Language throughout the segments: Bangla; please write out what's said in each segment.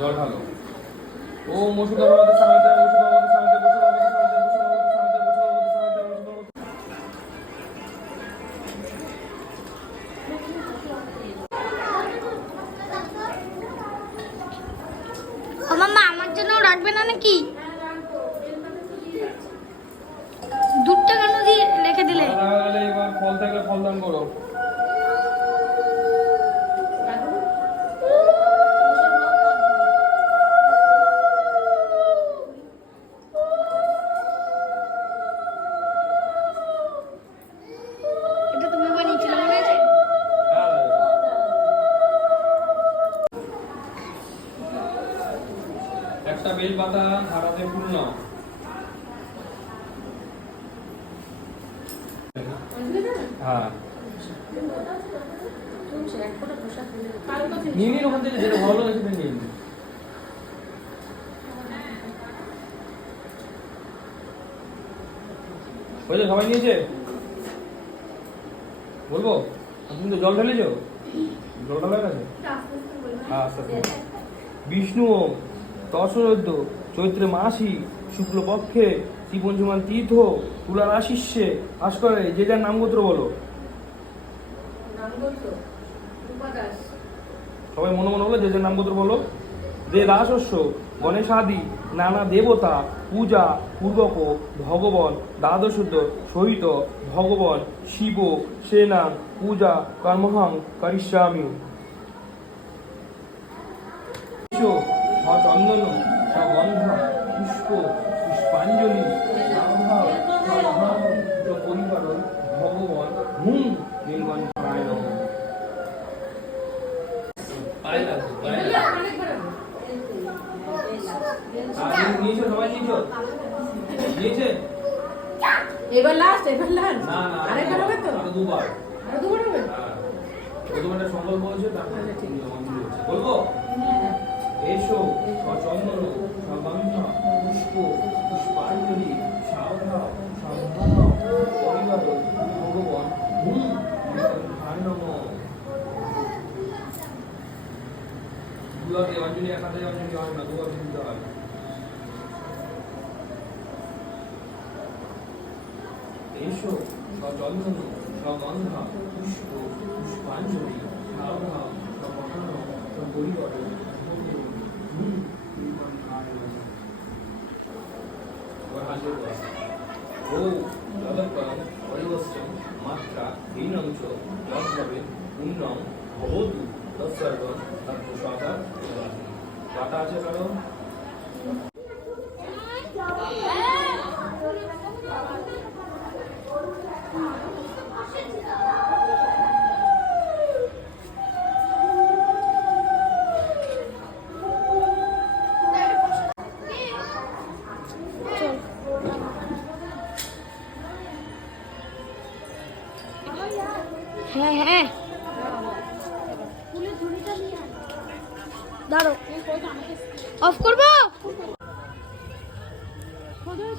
জল ঢালো। ও মসুদা বাবাদের সামনে মসুদা বাবাদের সামনে মসুদা বাবাদের সামনে মসুদা বাবাদের সামনে মসুদা বাবাদের সামনে ও মামা আমার জন্য রাখবে না নাকি? দুধটা কেন দিয়ে রেখে দিলে? এবার ফল থাকলে ফল দান করো। একটা বেল পাতা ধারাতে ফুল নাও। হ্যাঁ নিয়ে নিন ওখান থেকে যেটা ভালো লাগে সেটা নিয়ে নিন। হয়েছে সবাই নিয়েছে? বলবো তুমি তো জল ঢেলেছো? জল ঢালা গেছে? হ্যাঁ আস্তে আস্তে। বিষ্ণু তসরোদ্দ চৈত্রে মাসি শুক্লপক্ষে ত্রিপঞ্চমান তীর্থ তুলার আশিষ্যে ভাস্করে যে যার নামগোত্র বলো। সবাই মনে মনে বলো যে যার নামগোত্র বলো। দে দাসস্য গণেশ আদি নানা দেবতা পূজা পূর্বক ভগবান দ্বাদশুদ্ধ সহিত ভগবান শিব সেনা পূজা কর্মহং করিষ্যামি। চন্দন সগন্ধ পুষ্প পুষ্পাঞ্জলি পরিবার ভগবান হুম নীলকণ্ঠায় নমঃ। নিয়েছো সবাই নিয়েছো? নিয়েছে? এবার লাস্ট না না আরেকবার হবে তো? আরো দুবার হবে? হ্যাঁ প্রথমটা সংকল্প হয়েছে তারপরে বলবো। এসো চন্দন সগন্ধ পুষ্প পুষ্পাঞ্জলি সাবধান সম্ভাব পরিবার ভগবান হুম নীলকণ্ঠায় নমঃ। দুয়ারে অঞ্জলি একাতে অঞ্জলি হয় না, দুবার দিতে হয়। এসো চন্দন সগন্ধ পুষ্প পুষ্পাঞ্জলি সাবধান সম্ভাব পরিবার ও যদপরম পরিবস্ত্রম মাত্রা হীনঞ্চ যদ্ভবে পুণ্যম ভবতু তৎসর্বং তৎপ্রসাদাৎ দদাতি। পাতা আছে কারো? হ্যাঁ হ্যাঁ দাঁড়ো অফ করবো।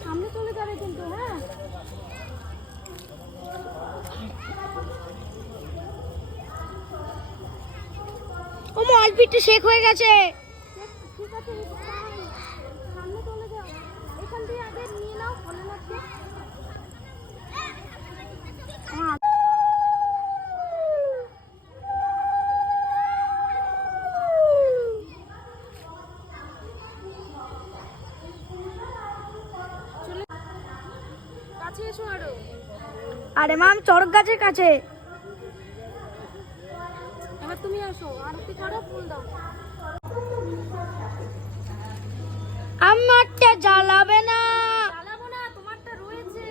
সামনে চলে যাবে কিন্তু। হ্যাঁ ও অল্প শেক হয়ে গেছে। ঠিক আছে সামনে চলে যাও। এখান থেকে আগে নিয়ে নাও ভোলেনাথকে। আরে মাম চড়ক গাছের কাছে। এবার তুমি আসো আরতি করো ফুল দাও। আমারটা জ্বালাবে না। জ্বালাবো না তোমারটা রয়েছে।